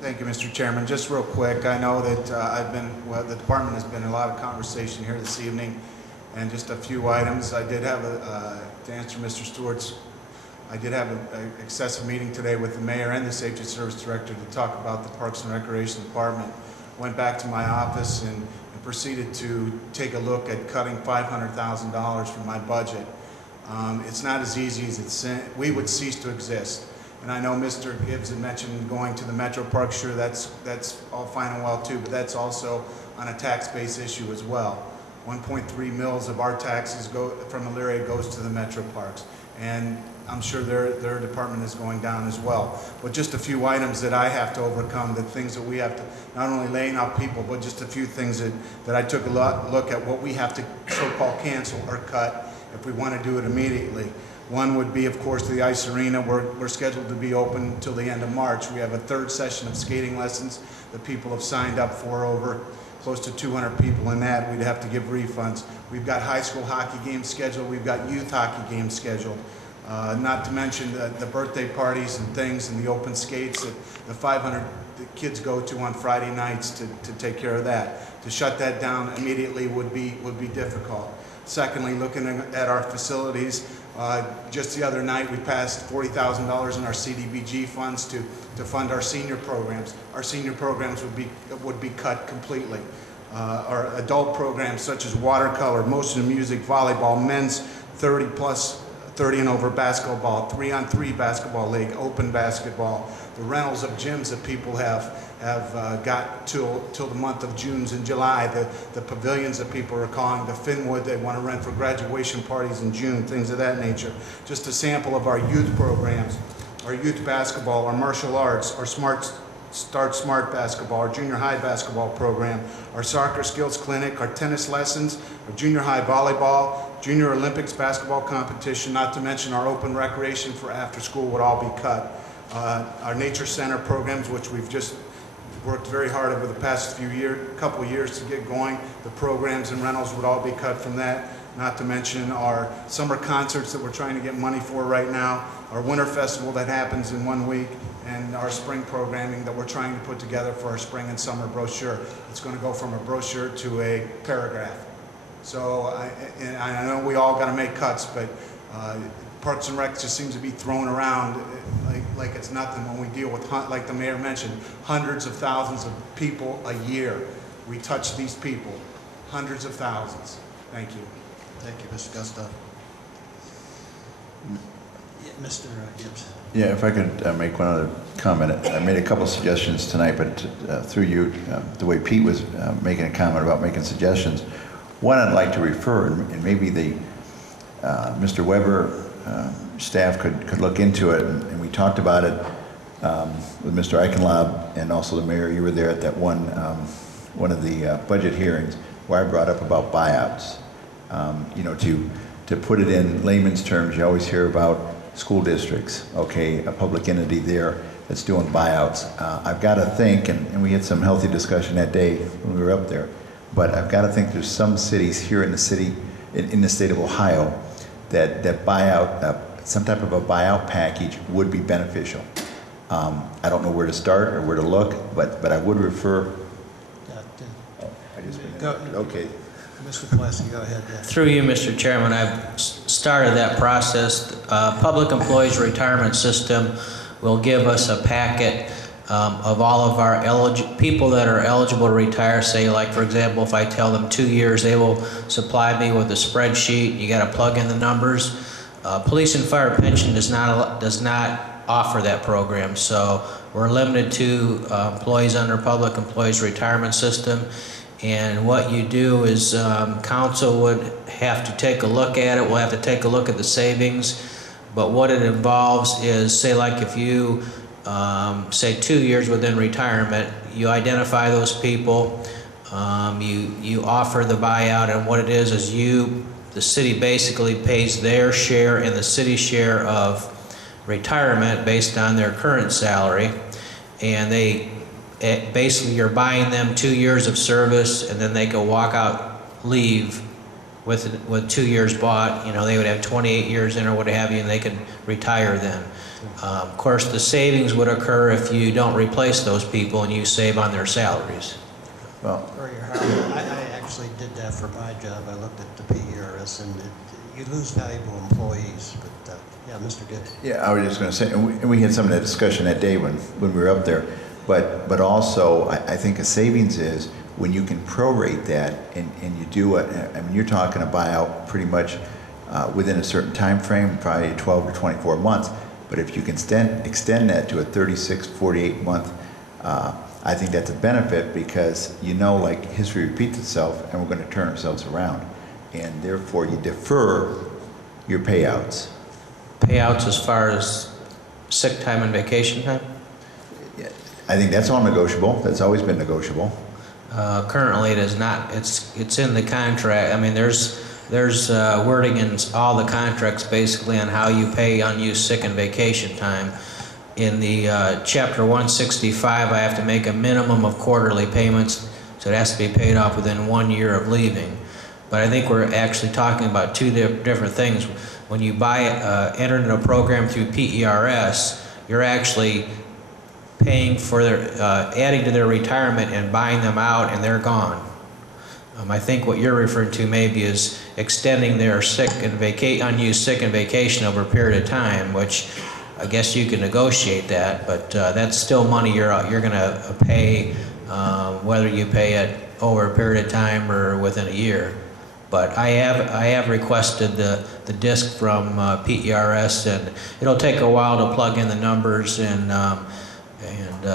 Thank you, Mr. Chairman. Just real quick, I know that the department has been in a lot of conversation here this evening, and just a few items. I did have to answer Mr. Stewart's, I did have an excessive meeting today with the mayor and the safety service director to talk about the Parks and Recreation Department. Went back to my office and proceeded to take a look at cutting $500,000 from my budget. It's not as easy as we would cease to exist. And I know Mr. Gibbs had mentioned going to the Metro Park. Sure, that's all fine and well too, but that's also on a tax-based issue as well. 1.3 mils of our taxes from Elyria goes to the Metro Parks, and I'm sure their department is going down as well. But just a few items that I have to overcome, the things that we have to, not only laying out people, but just a few things that I took a look at what we have to so-called cancel or cut if we want to do it immediately. One would be, of course, the ice arena. We're scheduled to be open until the end of March. We have a third session of skating lessons that people have signed up for, over close to 200 people in that. We'd have to give refunds. We've got high school hockey games scheduled. We've got youth hockey games scheduled. Not to mention the birthday parties and things and the open skates that the 500 kids go to on Friday nights to take care of that. To shut that down immediately would be difficult. Secondly, looking at our facilities, just the other night we passed $40,000 in our CDBG funds to fund our senior programs. Our senior programs would be cut completely. Our adult programs such as watercolor, motion and music, volleyball, men's 30 and over basketball, 3-on-3 basketball league, open basketball, the rentals of gyms that people have got till the month of June and July, the pavilions that people are calling, the Finwood they want to rent for graduation parties in June, things of that nature. Just a sample of our youth programs, our youth basketball, our martial arts, our Start Smart basketball, our junior high basketball program, our soccer skills clinic, our tennis lessons, our junior high volleyball, junior Olympics basketball competition, not to mention our open recreation for after school would all be cut. Our nature center programs, which we've just worked very hard over the past couple of years to get going, the programs and rentals would all be cut from that. Not to mention our summer concerts that we're trying to get money for right now, our winter festival that happens in 1 week, and our spring programming that we're trying to put together for our spring and summer brochure. It's going to go from a brochure to a paragraph. So I know we all got to make cuts, but Parks and Rec just seems to be thrown around like it's nothing when we deal with, like the mayor mentioned, hundreds of thousands of people a year. We touch these people, hundreds of thousands. Thank you. Thank you, Mr. Gustav. Mr. Gibbs. Yeah, if I could make one other comment. I made a couple of suggestions tonight, but through you, the way Pete was making a comment about making suggestions, one I'd like to refer, and maybe the Mr. Weber staff could look into it, and we talked about it with Mr. Eichenlaub and also the mayor. You were there at that one of the budget hearings where I brought up about buyouts. You know, to put it in layman's terms, you always hear about school districts, okay, a public entity there that's doing buyouts. I've got to think, and we had some healthy discussion that day when we were up there, but I've got to think there's some cities here in the city, in the state of Ohio, that buyout, some type of a buyout package would be beneficial. I don't know where to start or where to look, but I would refer. Okay. Mr. Pulaski, go ahead. Yeah. Through you, Mr. Chairman, I've started that process. Public Employees Retirement System will give us a packet of all of our people that are eligible to retire. Say, like, for example, if I tell them 2 years, they will supply me with a spreadsheet. You got to plug in the numbers. Police and Fire Pension does not offer that program, so we're limited to employees under Public Employees Retirement System. And what you do is council would have to take a look at it. We'll have to take a look at the savings. But what it involves is, say, like if you say 2 years within retirement, you identify those people, you offer the buyout, and what it is the city basically pays their share and the city share of retirement based on their current salary, and basically you're buying them 2 years of service, and then they can walk out, leave with 2 years bought, you know, they would have 28 years in or what have you, and they could retire then. Of course, the savings would occur if you don't replace those people and you save on their salaries. Well, I actually did that for my job. I looked at the PERS, and you lose valuable employees. But yeah, Mr. Gibbs. yeah, I was just going to say, and we had some of that discussion that day when we were up there, but also I think a savings is when you can prorate that and you do it. I mean, you're talking a buyout pretty much within a certain time frame, probably 12 to 24 months. But if you can extend that to a 36, 48 month, I think that's a benefit because you know, like, history repeats itself and we're going to turn ourselves around. And therefore you defer your payouts. Payouts as far as sick time and vacation time? Yeah, I think that's all negotiable. That's always been negotiable. Currently, it is not. It's in the contract. I mean, there's wording in all the contracts basically on how you pay unused sick and vacation time. In the Chapter 165, I have to make a minimum of quarterly payments, so it has to be paid off within 1 year of leaving. But I think we're actually talking about two different things. When you enter into a program through PERS, you're actually paying for their, adding to their retirement and buying them out, and they're gone. I think what you're referring to maybe is extending their unused sick and vacation over a period of time, which I guess you can negotiate that, but that's still money you're going to pay, whether you pay it over a period of time or within a year. But I have requested the disc from PERS, and it'll take a while to plug in the numbers and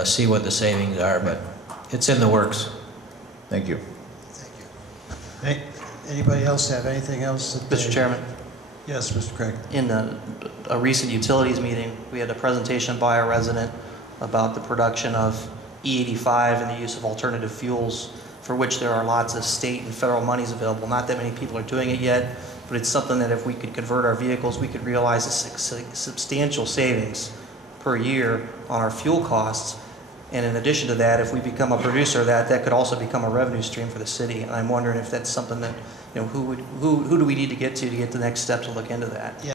see what the savings are, but it's in the works. Thank you. Thank you. Anybody else have anything else? Mr. Chairman, Yes, Mr. Craig. in a recent utilities meeting, we had a presentation by a resident about the production of E85 and the use of alternative fuels, for which there are lots of state and federal monies available. Not that many people are doing it yet, but it's something that if we could convert our vehicles, we could realize a substantial savings per year on our fuel costs. And in addition to that, if we become a producer of that, that could also become a revenue stream for the city. And I'm wondering if that's something that, you know, who do we need to get to the next step to look into that? Yeah.